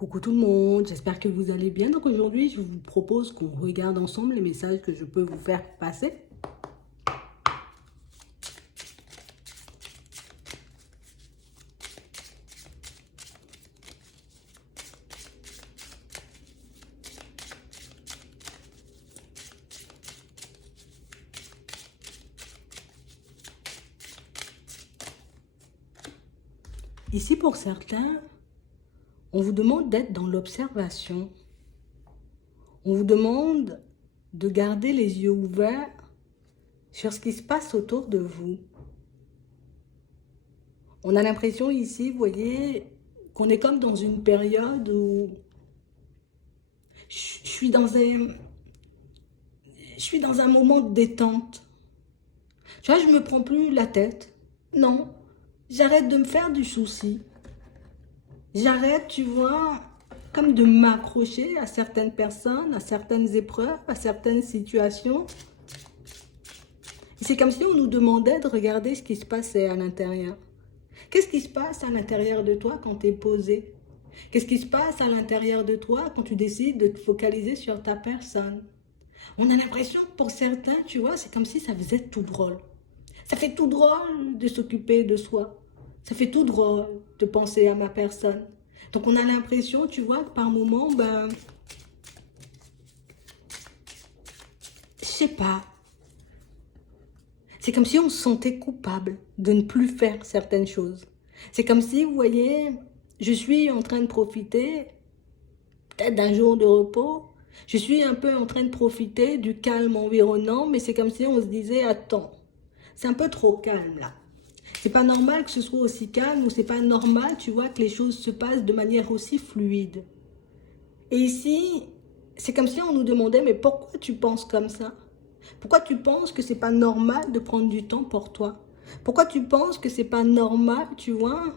Coucou tout le monde, j'espère que vous allez bien. Donc aujourd'hui, je vous propose qu'on regarde ensemble les messages que je peux vous faire passer. Ici, pour certains, on vous demande d'être dans l'observation. On vous demande de garder les yeux ouverts sur ce qui se passe autour de vous. On a l'impression ici, vous voyez, qu'on est comme dans une période où je suis dans un moment de détente. Tu vois, je ne me prends plus la tête. Non, j'arrête de me faire du souci. J'arrête, tu vois, comme de m'accrocher à certaines personnes, à certaines épreuves, à certaines situations. C'est comme si on nous demandait de regarder ce qui se passait à l'intérieur. Qu'est-ce qui se passe à l'intérieur de toi quand tu es posé? Qu'est-ce qui se passe à l'intérieur de toi quand tu décides de te focaliser sur ta personne? On a l'impression que pour certains, tu vois, c'est comme si ça faisait tout drôle. Ça fait tout drôle de s'occuper de soi. Ça fait tout drôle de penser à ma personne. Donc on a l'impression, tu vois, que par moments, je sais pas. C'est comme si on se sentait coupable de ne plus faire certaines choses. C'est comme si, vous voyez, je suis en train de profiter peut-être d'un jour de repos. Je suis un peu en train de profiter du calme environnant, mais c'est comme si on se disait, attends, c'est un peu trop calme là. C'est pas normal que ce soit aussi calme ou c'est pas normal, tu vois, que les choses se passent de manière aussi fluide. Et ici, c'est comme si on nous demandait, mais pourquoi tu penses comme ça? Pourquoi tu penses que c'est pas normal de prendre du temps pour toi? Pourquoi tu penses que c'est pas normal, tu vois,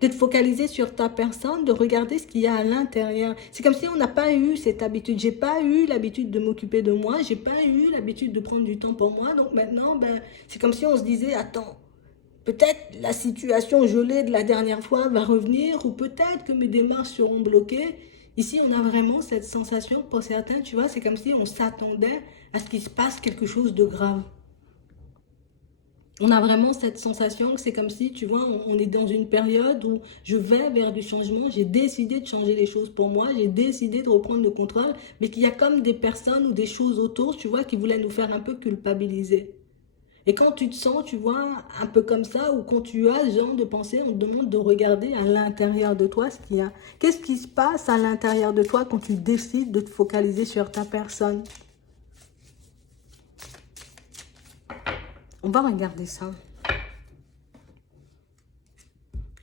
de te focaliser sur ta personne, de regarder ce qu'il y a à l'intérieur? C'est comme si on n'a pas eu cette habitude. J'ai pas eu l'habitude de m'occuper de moi, j'ai pas eu l'habitude de prendre du temps pour moi. Donc maintenant, c'est comme si on se disait, attends, peut-être la situation gelée de la dernière fois va revenir ou peut-être que mes démarches seront bloquées. Ici, on a vraiment cette sensation, pour certains, tu vois, c'est comme si on s'attendait à ce qu'il se passe quelque chose de grave. On a vraiment cette sensation que c'est comme si, tu vois, on est dans une période où je vais vers du changement, j'ai décidé de changer les choses pour moi, j'ai décidé de reprendre le contrôle, mais qu'il y a comme des personnes ou des choses autour, tu vois, qui voulaient nous faire un peu culpabiliser. Et quand tu te sens, tu vois, un peu comme ça, ou quand tu as ce genre de pensée, on te demande de regarder à l'intérieur de toi ce qu'il y a. Qu'est-ce qui se passe à l'intérieur de toi quand tu décides de te focaliser sur ta personne? On va regarder ça.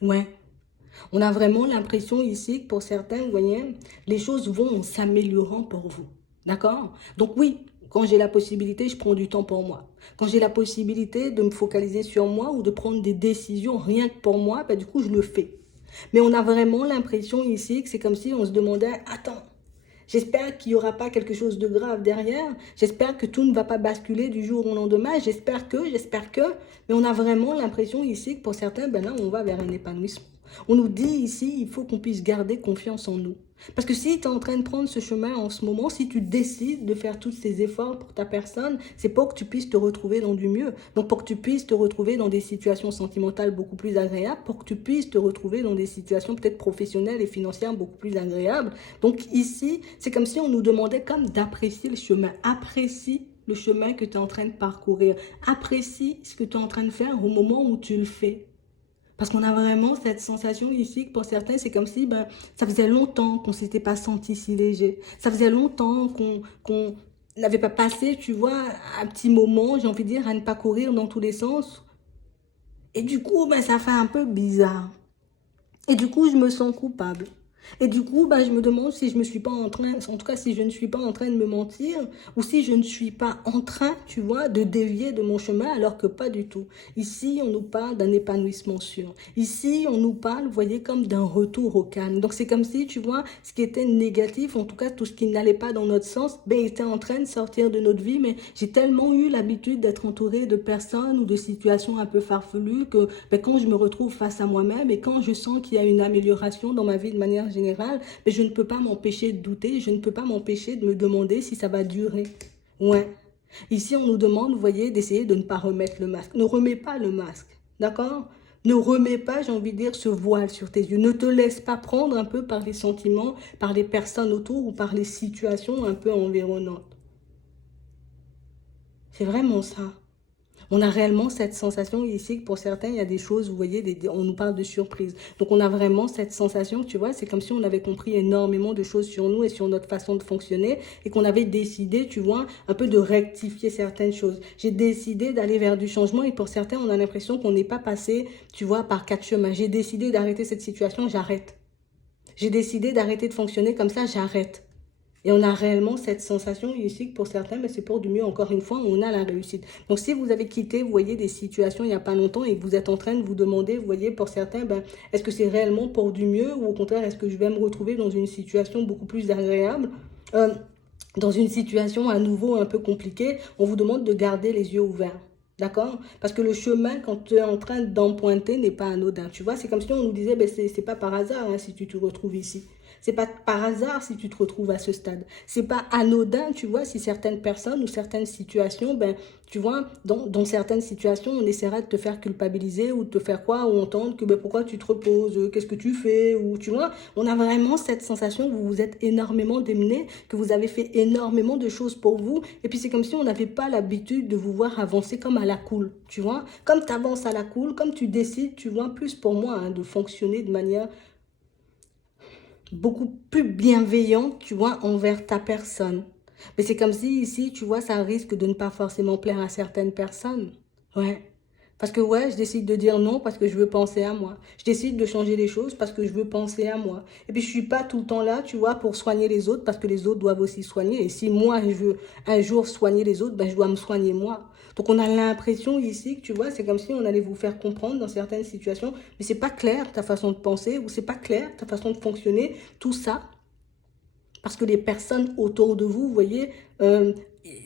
Ouais. On a vraiment l'impression ici que pour certains, vous voyez, les choses vont en s'améliorant pour vous. D'accord? Donc oui, quand j'ai la possibilité, je prends du temps pour moi. Quand j'ai la possibilité de me focaliser sur moi ou de prendre des décisions rien que pour moi, du coup, je le fais. Mais on a vraiment l'impression ici que c'est comme si on se demandait, attends, j'espère qu'il n'y aura pas quelque chose de grave derrière. J'espère que tout ne va pas basculer du jour au lendemain. J'espère que. Mais on a vraiment l'impression ici que pour certains, là, on va vers un épanouissement. On nous dit ici, il faut qu'on puisse garder confiance en nous. Parce que si tu es en train de prendre ce chemin en ce moment, si tu décides de faire tous ces efforts pour ta personne, c'est pour que tu puisses te retrouver dans du mieux. Donc pour que tu puisses te retrouver dans des situations sentimentales beaucoup plus agréables, pour que tu puisses te retrouver dans des situations peut-être professionnelles et financières beaucoup plus agréables. Donc ici, c'est comme si on nous demandait comme d'apprécier le chemin. Apprécie le chemin que tu es en train de parcourir. Apprécie ce que tu es en train de faire au moment où tu le fais. Parce qu'on a vraiment cette sensation ici que pour certains, c'est comme si ça faisait longtemps qu'on ne s'était pas senti si léger. Ça faisait longtemps qu'on n'avait pas passé, tu vois, un petit moment, j'ai envie de dire, à ne pas courir dans tous les sens. Et du coup, ça fait un peu bizarre. Et du coup, je me sens coupable. Et du coup, je me demande si je me suis pas en train, en tout cas si je ne suis pas en train de me mentir, ou si je ne suis pas en train, tu vois, de dévier de mon chemin, alors que pas du tout. Ici, on nous parle d'un épanouissement sûr. Ici, on nous parle, vous voyez, comme d'un retour au calme. Donc c'est comme si, tu vois, ce qui était négatif, en tout cas tout ce qui n'allait pas dans notre sens, était en train de sortir de notre vie. Mais j'ai tellement eu l'habitude d'être entourée de personnes ou de situations un peu farfelues que quand je me retrouve face à moi-même et quand je sens qu'il y a une amélioration dans ma vie de manière général, mais je ne peux pas m'empêcher de douter, je ne peux pas m'empêcher de me demander si ça va durer. Ouais. Ici, on nous demande, vous voyez, d'essayer de ne pas remettre le masque. Ne remets pas le masque, d'accord? Ne remets pas, j'ai envie de dire, ce voile sur tes yeux. Ne te laisse pas prendre un peu par les sentiments, par les personnes autour ou par les situations un peu environnantes. C'est vraiment ça. On a réellement cette sensation ici que pour certains, il y a des choses, vous voyez, on nous parle de surprise. Donc on a vraiment cette sensation, tu vois, c'est comme si on avait compris énormément de choses sur nous et sur notre façon de fonctionner et qu'on avait décidé, tu vois, un peu de rectifier certaines choses. J'ai décidé d'aller vers du changement et pour certains, on a l'impression qu'on n'est pas passé, tu vois, par quatre chemins. J'ai décidé d'arrêter cette situation, j'arrête. J'ai décidé d'arrêter de fonctionner comme ça, j'arrête. Et on a réellement cette sensation ici que pour certains, mais c'est pour du mieux. Encore une fois, on a la réussite. Donc si vous avez quitté, vous voyez, des situations il n'y a pas longtemps et que vous êtes en train de vous demander, vous voyez, pour certains, ben, est-ce que c'est réellement pour du mieux ou au contraire, est-ce que je vais me retrouver dans une situation beaucoup plus agréable dans une situation à nouveau un peu compliquée, on vous demande de garder les yeux ouverts. D'accord? Parce que le chemin, quand tu es en train d'emprunter, n'est pas anodin. Tu vois, c'est comme si on nous disait, ben, c'est pas par hasard hein, si tu te retrouves ici. C'est pas par hasard si tu te retrouves à ce stade. C'est pas anodin, tu vois, si certaines personnes ou certaines situations, ben, tu vois, dans certaines situations, on essaiera de te faire culpabiliser ou de te faire croire ou entendre que ben, pourquoi tu te reposes, qu'est-ce que tu fais, ou tu vois, on a vraiment cette sensation que vous vous êtes énormément démené, que vous avez fait énormément de choses pour vous, et puis c'est comme si on n'avait pas l'habitude de vous voir avancer comme à la cool, tu vois, comme tu avances à la cool, comme tu décides, tu vois, plus pour moi, hein, de fonctionner de manière beaucoup plus bienveillante, tu vois, envers ta personne. Mais c'est comme si ici, tu vois, ça risque de ne pas forcément plaire à certaines personnes. Ouais. Parce que ouais, je décide de dire non parce que je veux penser à moi. Je décide de changer les choses parce que je veux penser à moi. Et puis je suis pas tout le temps là, tu vois, pour soigner les autres parce que les autres doivent aussi soigner. Et si moi je veux un jour soigner les autres, ben je dois me soigner moi. Donc on a l'impression ici que tu vois, c'est comme si on allait vous faire comprendre dans certaines situations, mais c'est pas clair ta façon de penser ou c'est pas clair ta façon de fonctionner, tout ça parce que les personnes autour de vous, vous voyez,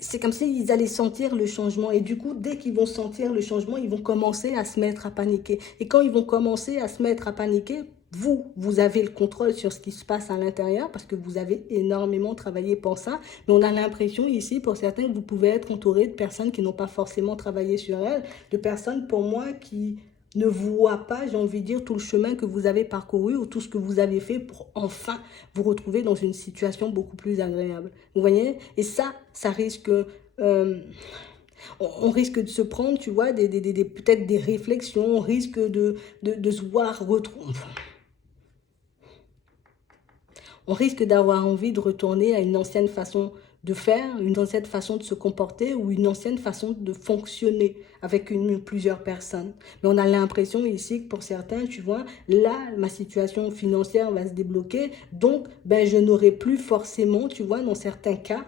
c'est comme s'ils allaient sentir le changement. Et du coup, dès qu'ils vont sentir le changement, ils vont commencer à se mettre à paniquer. Et quand ils vont commencer à se mettre à paniquer, vous avez le contrôle sur ce qui se passe à l'intérieur parce que vous avez énormément travaillé pour ça. Mais on a l'impression ici, pour certains, que vous pouvez être entouré de personnes qui n'ont pas forcément travaillé sur elles, de personnes, pour moi, qui ne voient pas, j'ai envie de dire, tout le chemin que vous avez parcouru ou tout ce que vous avez fait pour enfin vous retrouver dans une situation beaucoup plus agréable. Vous voyez? Et ça risque... on risque de se prendre, tu vois, peut-être des réflexions, on risque de se voir retrouver... On risque d'avoir envie de retourner à une ancienne façon de faire, une ancienne façon de se comporter ou une ancienne façon de fonctionner avec plusieurs personnes. Mais on a l'impression ici que pour certains, tu vois, là, ma situation financière va se débloquer, donc ben, je n'aurai plus forcément, tu vois, dans certains cas,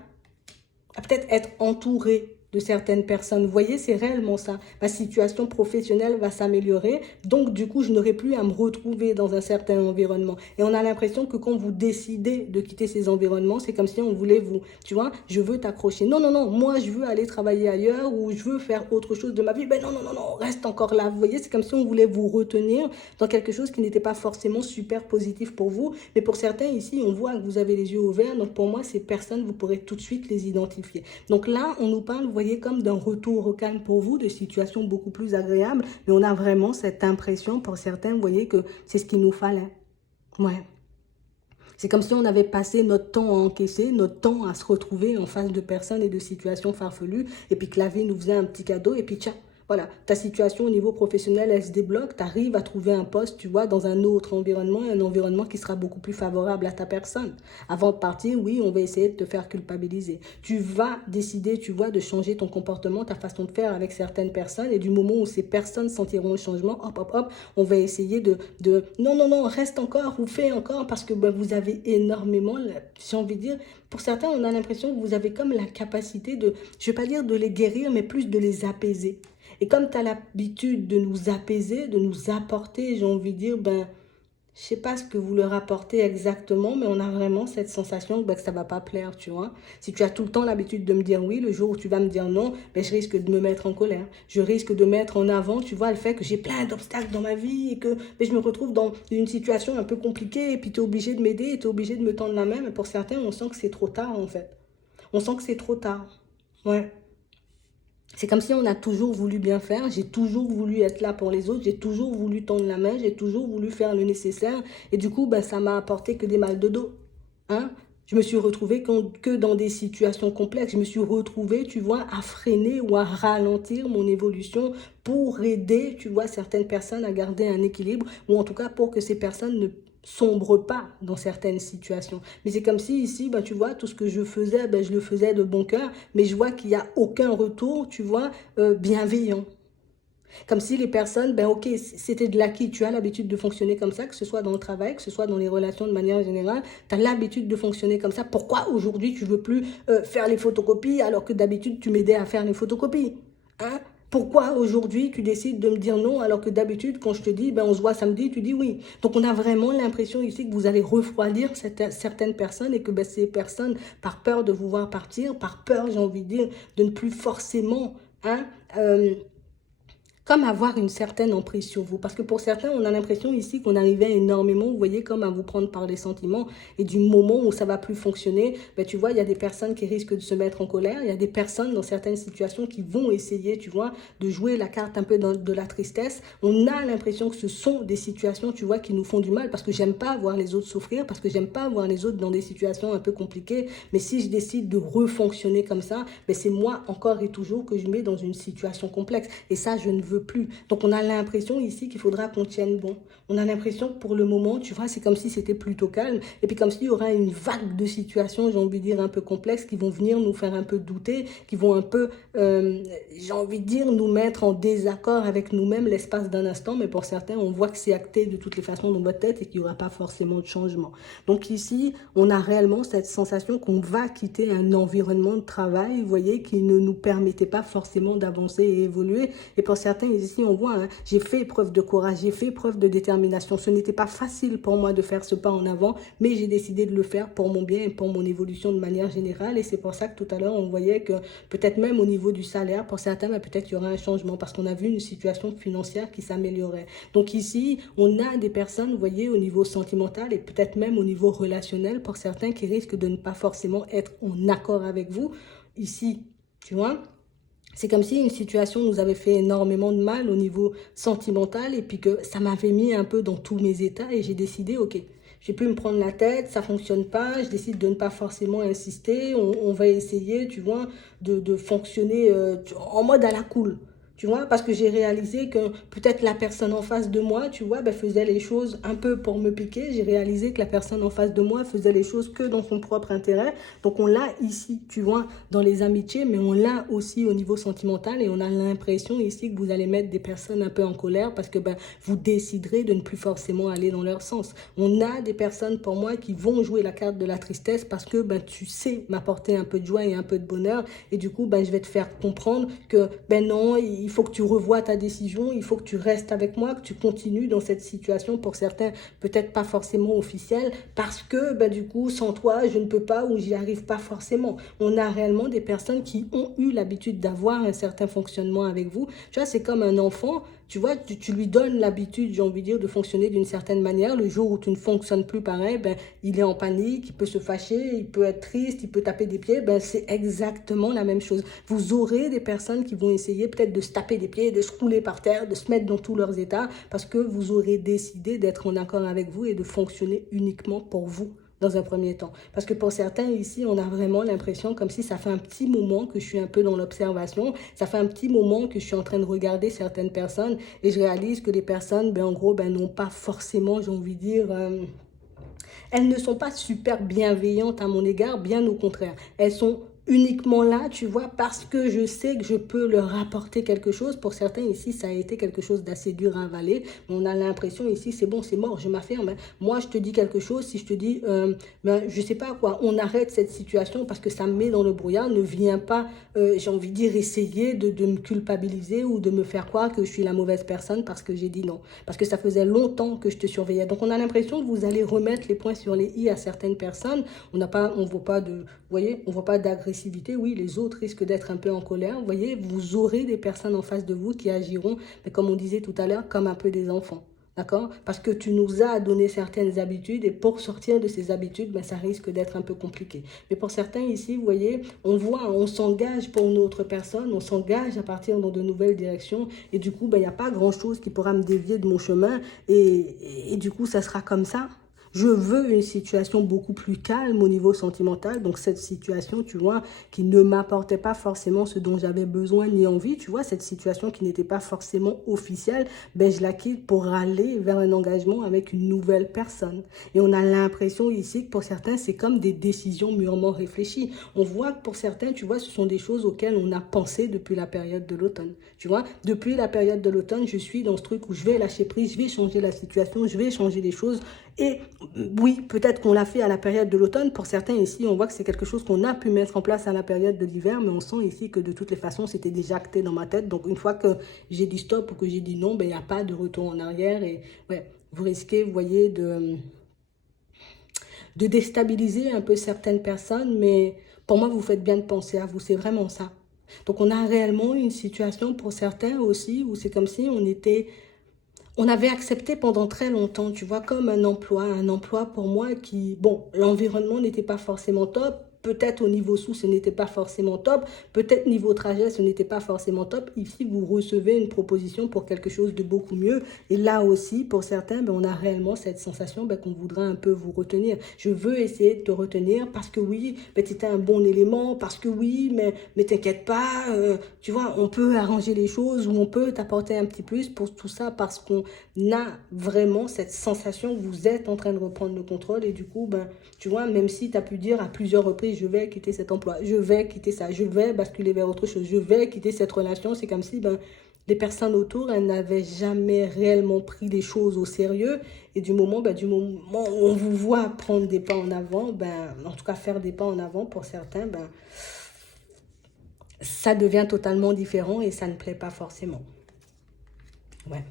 à peut-être être entouré de certaines personnes. Vous voyez, c'est réellement ça. Ma situation professionnelle va s'améliorer, donc du coup, je n'aurai plus à me retrouver dans un certain environnement. Et on a l'impression que quand vous décidez de quitter ces environnements, c'est comme si on voulait vous, tu vois, je veux t'accrocher. Non, non, non, moi, je veux aller travailler ailleurs ou je veux faire autre chose de ma vie. Ben non, non, non, non, reste encore là. Vous voyez, c'est comme si on voulait vous retenir dans quelque chose qui n'était pas forcément super positif pour vous. Mais pour certains ici, on voit que vous avez les yeux ouverts. Donc pour moi, ces personnes, vous pourrez tout de suite les identifier. Donc là, on nous parle, vous voyez, comme d'un retour au calme pour vous, de situations beaucoup plus agréables, mais on a vraiment cette impression pour certains, vous voyez, que c'est ce qu'il nous fallait. Ouais. C'est comme si on avait passé notre temps à encaisser, notre temps à se retrouver en face de personnes et de situations farfelues, et puis que la vie nous faisait un petit cadeau, et puis tiens, voilà, ta situation au niveau professionnel, elle se débloque, tu arrives à trouver un poste, tu vois, dans un autre environnement, un environnement qui sera beaucoup plus favorable à ta personne. Avant de partir, oui, on va essayer de te faire culpabiliser. Tu vas décider, tu vois, de changer ton comportement, ta façon de faire avec certaines personnes, et du moment où ces personnes sentiront le changement, hop, hop, hop, on va essayer non, non, non, reste encore ou fais encore, parce que ben, vous avez énormément, j'ai envie de dire, pour certains, on a l'impression que vous avez comme la capacité de, je ne vais pas dire de les guérir, mais plus de les apaiser. Et comme tu as l'habitude de nous apaiser, de nous apporter, j'ai envie de dire, ben, Je sais pas ce que vous leur apportez exactement, mais on a vraiment cette sensation que ça va pas plaire, tu vois. Si tu as tout le temps l'habitude de me dire oui, le jour où tu vas me dire non, je risque de me mettre en colère. Je risque de mettre en avant, tu vois, le fait que j'ai plein d'obstacles dans ma vie et que je me retrouve dans une situation un peu compliquée et puis tu es obligé de m'aider et tu es obligé de me tendre la main. Mais pour certains, on sent que c'est trop tard, en fait. On sent que c'est trop tard. Ouais. C'est comme si on a toujours voulu bien faire, j'ai toujours voulu être là pour les autres, j'ai toujours voulu tendre la main, j'ai toujours voulu faire le nécessaire. Et du coup, ça m'a apporté que des mal de dos. Hein? Je me suis retrouvée que dans des situations complexes. Je me suis retrouvée, tu vois, à freiner ou à ralentir mon évolution pour aider, tu vois, certaines personnes à garder un équilibre ou en tout cas pour que ces personnes ne sombrent pas dans certaines situations. Mais c'est comme si ici, tu vois, tout ce que je faisais, je le faisais de bon cœur, mais je vois qu'il n'y a aucun retour, tu vois, bienveillant. Comme si les personnes, ok, c'était de l'acquis, tu as l'habitude de fonctionner comme ça, que ce soit dans le travail, que ce soit dans les relations de manière générale, tu as l'habitude de fonctionner comme ça. Pourquoi aujourd'hui tu veux plus faire les photocopies alors que d'habitude tu m'aidais à faire les photocopies? Hein? Pourquoi aujourd'hui tu décides de me dire non alors que d'habitude quand je te dis on se voit samedi, tu dis oui. Donc on a vraiment l'impression ici que vous allez refroidir certaines personnes et que ces personnes, par peur de vous voir partir, par peur, j'ai envie de dire, de ne plus forcément, hein, comme avoir une certaine emprise sur vous. Parce que pour certains, on a l'impression ici qu'on arrivait énormément, vous voyez, comme à vous prendre par les sentiments. Et du moment où ça va plus fonctionner, tu vois, il y a des personnes qui risquent de se mettre en colère. Il y a des personnes dans certaines situations qui vont essayer, tu vois, de jouer la carte un peu de la tristesse. On a l'impression que ce sont des situations, tu vois, qui nous font du mal. Parce que j'aime pas voir les autres souffrir, parce que j'aime pas voir les autres dans des situations un peu compliquées. Mais si je décide de refonctionner comme ça, c'est moi encore et toujours que je mets dans une situation complexe. Et ça, je ne veux plus. Donc on a l'impression ici qu'il faudra qu'on tienne bon. On a l'impression que pour le moment, tu vois, c'est comme si c'était plutôt calme. Et puis comme s'il y aura une vague de situations, j'ai envie de dire, un peu complexes, qui vont venir nous faire un peu douter, qui vont un peu, j'ai envie de dire, nous mettre en désaccord avec nous-mêmes l'espace d'un instant. Mais pour certains, on voit que c'est acté de toutes les façons dans votre tête et qu'il n'y aura pas forcément de changement. Donc ici, on a réellement cette sensation qu'on va quitter un environnement de travail, vous voyez, qui ne nous permettait pas forcément d'avancer et évoluer. Et pour certains, ici, on voit, hein, j'ai fait preuve de courage, j'ai fait preuve de détermination. Ce n'était pas facile pour moi de faire ce pas en avant, mais j'ai décidé de le faire pour mon bien et pour mon évolution de manière générale. Et c'est pour ça que tout à l'heure, on voyait que peut-être même au niveau du salaire, pour certains, peut-être qu'il y aura un changement parce qu'on a vu une situation financière qui s'améliorait. Donc ici, on a des personnes, vous voyez, au niveau sentimental et peut-être même au niveau relationnel, pour certains qui risquent de ne pas forcément être en accord avec vous. Ici, tu vois, c'est comme si une situation nous avait fait énormément de mal au niveau sentimental et puis que ça m'avait mis un peu dans tous mes états et j'ai décidé, ok, je vais plus me prendre la tête, ça fonctionne pas, je décide de ne pas forcément insister, on va essayer, tu vois, de fonctionner en mode à la cool. Tu vois, parce que j'ai réalisé que peut-être la personne en face de moi, tu vois, faisait les choses un peu pour me piquer. J'ai réalisé que la personne en face de moi faisait les choses que dans son propre intérêt. Donc on l'a ici, tu vois, dans les amitiés, mais on l'a aussi au niveau sentimental et on a l'impression ici que vous allez mettre des personnes un peu en colère parce que vous déciderez de ne plus forcément aller dans leur sens. On a des personnes pour moi qui vont jouer la carte de la tristesse parce que tu sais m'apporter un peu de joie et un peu de bonheur et du coup je vais te faire comprendre que non, il faut que tu revoies ta décision, il faut que tu restes avec moi, que tu continues dans cette situation, pour certains peut-être pas forcément officielle, parce que du coup sans toi je ne peux pas ou j'y arrive pas forcément. On a réellement des personnes qui ont eu l'habitude d'avoir un certain fonctionnement avec vous. Tu vois, c'est comme un enfant, tu vois, tu lui donnes l'habitude, j'ai envie de dire, de fonctionner d'une certaine manière. Le jour où tu ne fonctionnes plus pareil, il est en panique, il peut se fâcher, il peut être triste, il peut taper des pieds. C'est exactement la même chose. Vous aurez des personnes qui vont essayer peut-être de se taper des pieds, de se rouler par terre, de se mettre dans tous leurs états, parce que vous aurez décidé d'être en accord avec vous et de fonctionner uniquement pour vous dans un premier temps. Parce que pour certains ici, on a vraiment l'impression comme si ça fait un petit moment que je suis un peu dans l'observation, ça fait un petit moment que je suis en train de regarder certaines personnes et je réalise que les personnes, en gros, n'ont pas forcément, j'ai envie de dire, elles ne sont pas super bienveillantes à mon égard, bien au contraire. Elles sont uniquement là, tu vois, parce que je sais que je peux leur apporter quelque chose. Pour certains ici, ça a été quelque chose d'assez dur à avaler. On a l'impression ici, c'est bon, c'est mort, je m'affirme. Moi, je te dis quelque chose, si je te dis, je sais pas quoi, on arrête cette situation parce que ça me met dans le brouillard, ne viens pas, j'ai envie de dire, essayer de me culpabiliser ou de me faire croire que je suis la mauvaise personne parce que j'ai dit non. Parce que ça faisait longtemps que je te surveillais. Donc, on a l'impression que vous allez remettre les points sur les i à certaines personnes. On voit pas de, vous voyez, on voit pas d'agressivité. Oui, les autres risquent d'être un peu en colère. Vous voyez, vous aurez des personnes en face de vous qui agiront, mais comme on disait tout à l'heure, comme un peu des enfants. D'accord? Parce que tu nous as donné certaines habitudes et pour sortir de ces habitudes, ben, ça risque d'être un peu compliqué. Mais pour certains ici, vous voyez, on s'engage pour une autre personne, on s'engage à partir dans de nouvelles directions et du coup, ben, il n'y a pas grand-chose qui pourra me dévier de mon chemin et du coup, ça sera comme ça. Je veux une situation beaucoup plus calme au niveau sentimental. Donc, cette situation, tu vois, qui ne m'apportait pas forcément ce dont j'avais besoin ni envie, tu vois, cette situation qui n'était pas forcément officielle, ben, je la quitte pour aller vers un engagement avec une nouvelle personne. Et on a l'impression ici que pour certains, c'est comme des décisions mûrement réfléchies. On voit que pour certains, tu vois, ce sont des choses auxquelles on a pensé depuis la période de l'automne. Tu vois, depuis la période de l'automne, je suis dans ce truc où je vais lâcher prise, je vais changer la situation, je vais changer les choses. Et oui, peut-être qu'on l'a fait à la période de l'automne. Pour certains ici, on voit que c'est quelque chose qu'on a pu mettre en place à la période de l'hiver, mais on sent ici que de toutes les façons, c'était déjà acté dans ma tête. Donc, une fois que j'ai dit stop ou que j'ai dit non, ben, il n'y a pas de retour en arrière. Et ouais, vous risquez, vous voyez, de déstabiliser un peu certaines personnes, mais pour moi, vous faites bien de penser à vous. C'est vraiment ça. Donc, on a réellement une situation pour certains aussi où c'est comme si on avait accepté pendant très longtemps, tu vois, comme un emploi pour moi qui, bon, l'environnement n'était pas forcément top, peut-être au niveau sous, ce n'était pas forcément top, peut-être niveau trajet, ce n'était pas forcément top. Ici, vous recevez une proposition pour quelque chose de beaucoup mieux. Et là aussi, pour certains, ben, on a réellement cette sensation ben, qu'on voudrait un peu vous retenir. Je veux essayer de te retenir parce que oui, ben, tu étais un bon élément, parce que oui, mais t'inquiète pas, tu vois, on peut arranger les choses ou on peut t'apporter un petit plus pour tout ça parce qu'on a vraiment cette sensation que vous êtes en train de reprendre le contrôle et du coup, ben, tu vois, même si tu as pu dire à plusieurs reprises, je vais quitter cet emploi, je vais quitter ça, je vais basculer vers autre chose, je vais quitter cette relation, c'est comme si ben, les personnes autour, elles n'avaient jamais réellement pris les choses au sérieux. Et du moment où on vous voit prendre des pas en avant, ben, en tout cas faire des pas en avant pour certains, ben, ça devient totalement différent et ça ne plaît pas forcément. Ouais,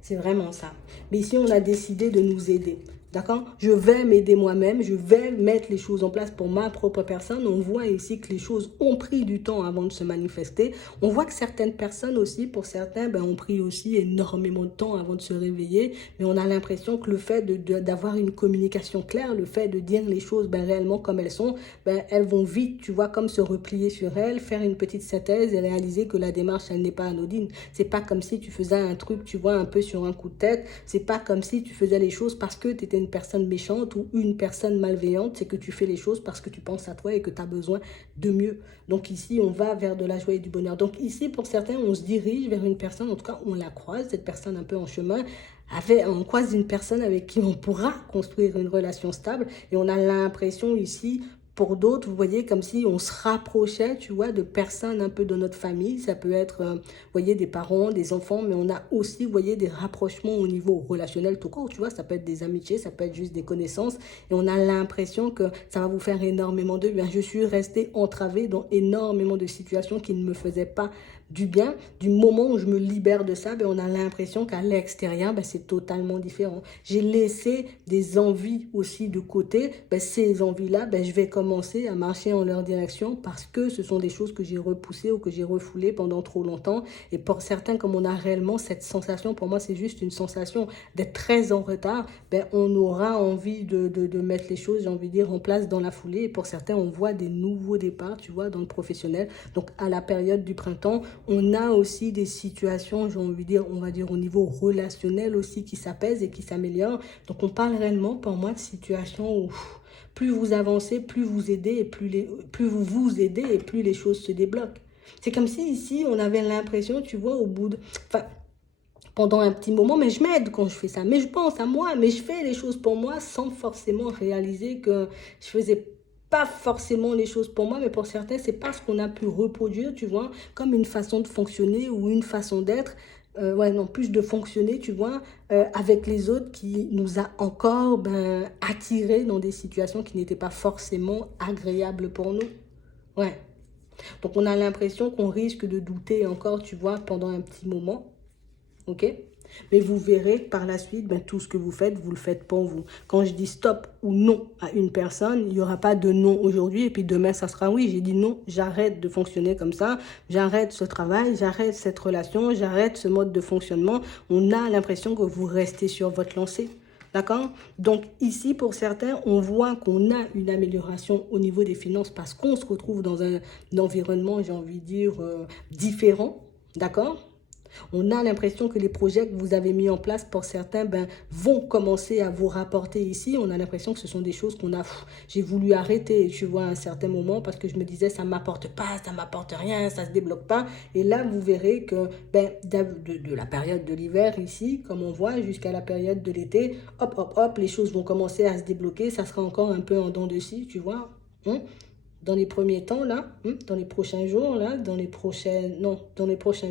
c'est vraiment ça. Mais ici, on a décidé de nous aider. D'accord? Je vais m'aider moi-même, je vais mettre les choses en place pour ma propre personne. On voit ici que les choses ont pris du temps avant de se manifester. On voit que certaines personnes aussi, pour certains, ben, ont pris aussi énormément de temps avant de se réveiller. Mais on a l'impression que le fait d'avoir une communication claire, le fait de dire les choses ben, réellement comme elles sont, ben, elles vont vite, tu vois, comme se replier sur elles, faire une petite synthèse et réaliser que la démarche, elle n'est pas anodine. C'est pas comme si tu faisais un truc, tu vois, un peu sur un coup de tête. C'est pas comme si tu faisais les choses parce que tu étais une personne méchante ou une personne malveillante. C'est que tu fais les choses parce que tu penses à toi et que tu as besoin de mieux. Donc ici, on va vers de la joie et du bonheur. Donc ici, pour certains, on se dirige vers une personne, en tout cas, on la croise, cette personne un peu en chemin. On croise une personne avec qui on pourra construire une relation stable et on a l'impression ici pour d'autres, vous voyez, comme si on se rapprochait, tu vois, de personnes un peu de notre famille. Ça peut être, vous voyez, des parents, des enfants, mais on a aussi, vous voyez, des rapprochements au niveau relationnel tout court, tu vois. Ça peut être des amitiés, ça peut être juste des connaissances. Et on a l'impression que ça va vous faire énormément de bien. Je suis restée entravée dans énormément de situations qui ne me faisaient pas du bien. Du moment où je me libère de ça, ben, on a l'impression qu'à l'extérieur, ben, c'est totalement différent. J'ai laissé des envies aussi de côté. Ben, ces envies-là, ben, je vais commencer à marcher en leur direction parce que ce sont des choses que j'ai repoussées ou que j'ai refoulées pendant trop longtemps. Et pour certains, comme on a réellement cette sensation, pour moi, c'est juste une sensation d'être très en retard, ben, on aura envie de mettre les choses, j'ai envie de dire, en place dans la foulée. Et pour certains, on voit des nouveaux départs, tu vois, dans le professionnel. Donc, à la période du printemps, on a aussi des situations, j'ai envie de dire, on va dire au niveau relationnel aussi qui s'apaisent et qui s'améliorent. Donc on parle réellement pour moi de situations où plus vous avancez, plus vous aidez et plus vous vous aidez et plus les choses se débloquent. C'est comme si ici on avait l'impression, tu vois, enfin, pendant un petit moment, mais je m'aide quand je fais ça, mais je pense à moi, mais je fais les choses pour moi sans forcément réaliser que je faisais pas forcément les choses pour moi, mais pour certains, c'est pas ce qu'on a pu reproduire, tu vois, comme une façon de fonctionner ou une façon d'être. Ouais, non, plus de fonctionner, tu vois, avec les autres qui nous a encore attirés dans des situations qui n'étaient pas forcément agréables pour nous. Ouais. Donc, on a l'impression qu'on risque de douter encore, tu vois, pendant un petit moment. Ok? Mais vous verrez que par la suite, tout ce que vous le faites pour vous. Quand je dis stop ou non à une personne, il n'y aura pas de non aujourd'hui et puis demain, ça sera oui. J'ai dit non, j'arrête de fonctionner comme ça, j'arrête ce travail, j'arrête cette relation, j'arrête ce mode de fonctionnement. On a l'impression que vous restez sur votre lancée. D'accord? Donc ici, pour certains, on voit qu'on a une amélioration au niveau des finances parce qu'on se retrouve dans un environnement, j'ai envie de dire, différent. D'accord? On a l'impression que les projets que vous avez mis en place pour certains vont commencer à vous rapporter ici. On a l'impression que ce sont des choses j'ai voulu arrêter, tu vois, à un certain moment parce que je me disais ça ne m'apporte pas, ça ne m'apporte rien, ça ne se débloque pas. Et là, vous verrez que de la période de l'hiver ici, comme on voit, jusqu'à la période de l'été, hop, hop, hop, les choses vont commencer à se débloquer. Ça sera encore un peu en dents de scie, tu vois. Hein? Dans les premiers temps, là, dans les prochains jours, là, dans les prochains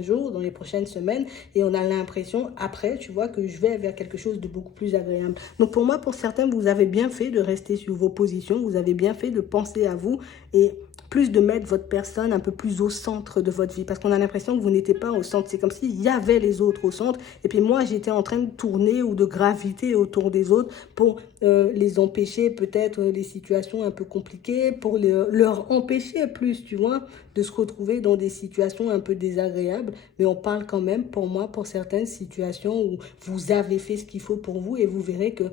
jours, dans les prochaines semaines, et on a l'impression, après, tu vois, que je vais vers quelque chose de beaucoup plus agréable. Donc pour moi, pour certains, vous avez bien fait de rester sur vos positions, vous avez bien fait de penser à vous, et plus de mettre votre personne un peu plus au centre de votre vie, parce qu'on a l'impression que vous n'étiez pas au centre. C'est comme s'il y avait les autres au centre, et puis moi, j'étais en train de tourner ou de graviter autour des autres pour les empêcher peut-être les situations un peu compliquées, pour leur empêcher plus, tu vois, de se retrouver dans des situations un peu désagréables. Mais on parle quand même, pour moi, pour certaines situations où vous avez fait ce qu'il faut pour vous et vous verrez que,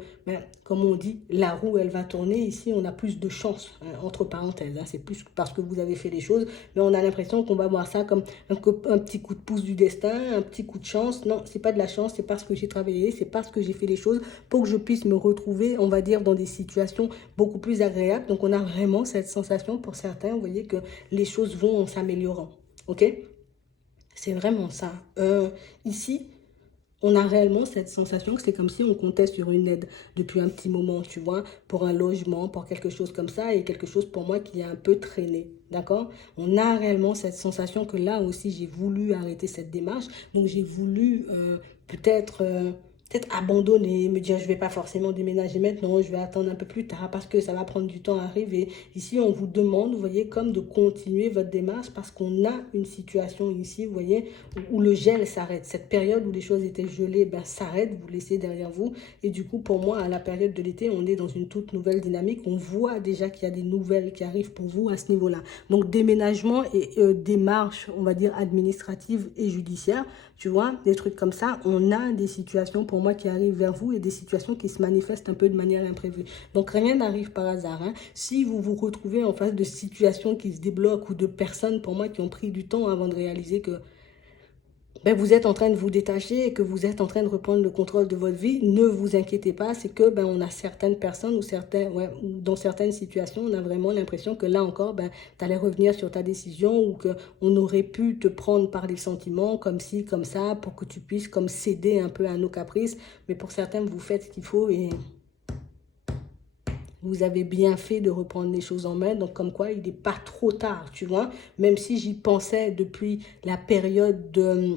comme on dit, la roue, elle va tourner. Ici, on a plus de chance, hein, entre parenthèses. Hein, c'est plus parce que vous avez fait les choses, mais on a l'impression qu'on va voir ça comme un petit coup de pouce du destin, un petit coup de chance. Non, c'est pas de la chance, c'est parce que j'ai travaillé, c'est parce que j'ai fait les choses pour que je puisse me retrouver, on va dire, dans des situations beaucoup plus agréables. Donc, on a vraiment cette sensation pour certains, vous voyez, que les choses vont en s'améliorant. OK? C'est vraiment ça. Ici, on a réellement cette sensation que c'est comme si on comptait sur une aide depuis un petit moment, tu vois, pour un logement, pour quelque chose comme ça, et quelque chose pour moi qui a un peu traîné, d'accord? On a réellement cette sensation que là aussi, j'ai voulu arrêter cette démarche, donc j'ai voulu peut-être... peut-être abandonner, me dire je vais pas forcément déménager maintenant, je vais attendre un peu plus tard parce que ça va prendre du temps à arriver. Ici, on vous demande, vous voyez, comme de continuer votre démarche parce qu'on a une situation ici, vous voyez, où le gel s'arrête. Cette période où les choses étaient gelées, s'arrête, vous laissez derrière vous. Et du coup, pour moi, à la période de l'été, on est dans une toute nouvelle dynamique. On voit déjà qu'il y a des nouvelles qui arrivent pour vous à ce niveau-là. Donc, déménagement et démarche, on va dire, administrative et judiciaire, tu vois, des trucs comme ça. On a des situations pour moi qui arrivent vers vous et des situations qui se manifestent un peu de manière imprévue. Donc, rien n'arrive par hasard. Hein. Si vous vous retrouvez en face de situations qui se débloquent ou de personnes, pour moi, qui ont pris du temps avant de réaliser que vous êtes en train de vous détacher et que vous êtes en train de reprendre le contrôle de votre vie, ne vous inquiétez pas, c'est que on a certaines personnes ou dans certaines situations, on a vraiment l'impression que là encore, tu allais revenir sur ta décision ou qu'on aurait pu te prendre par les sentiments comme ci, comme ça, pour que tu puisses comme céder un peu à nos caprices. Mais pour certains, vous faites ce qu'il faut et vous avez bien fait de reprendre les choses en main, donc comme quoi il n'est pas trop tard, tu vois. Même si j'y pensais depuis la période de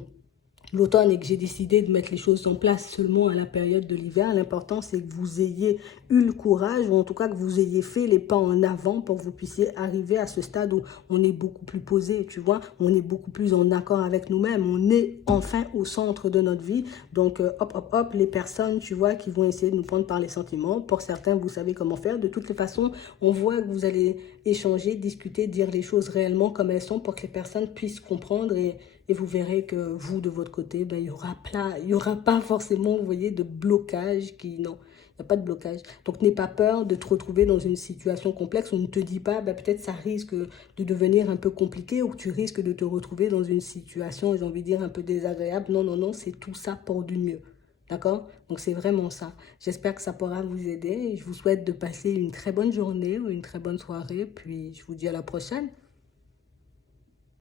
l'automne et que j'ai décidé de mettre les choses en place seulement à la période de l'hiver, l'important c'est que vous ayez eu le courage ou en tout cas que vous ayez fait les pas en avant pour que vous puissiez arriver à ce stade où on est beaucoup plus posé, tu vois, on est beaucoup plus en accord avec nous-mêmes, on est enfin au centre de notre vie. Donc hop, hop, hop, les personnes, tu vois, qui vont essayer de nous prendre par les sentiments, pour certains, vous savez comment faire. De toutes les façons, on voit que vous allez échanger, discuter, dire les choses réellement comme elles sont pour que les personnes puissent comprendre et vous verrez que vous, de votre côté, il y aura pas forcément, vous voyez, de blocage non, il n'y a pas de blocage. Donc, n'aie pas peur de te retrouver dans une situation complexe où on ne te dit pas, peut-être ça risque de devenir un peu compliqué ou que tu risques de te retrouver dans une situation, j'ai envie de dire, un peu désagréable. Non, non, non, c'est tout ça pour du mieux. D'accord? Donc, c'est vraiment ça. J'espère que ça pourra vous aider et je vous souhaite de passer une très bonne journée ou une très bonne soirée. Puis, je vous dis à la prochaine.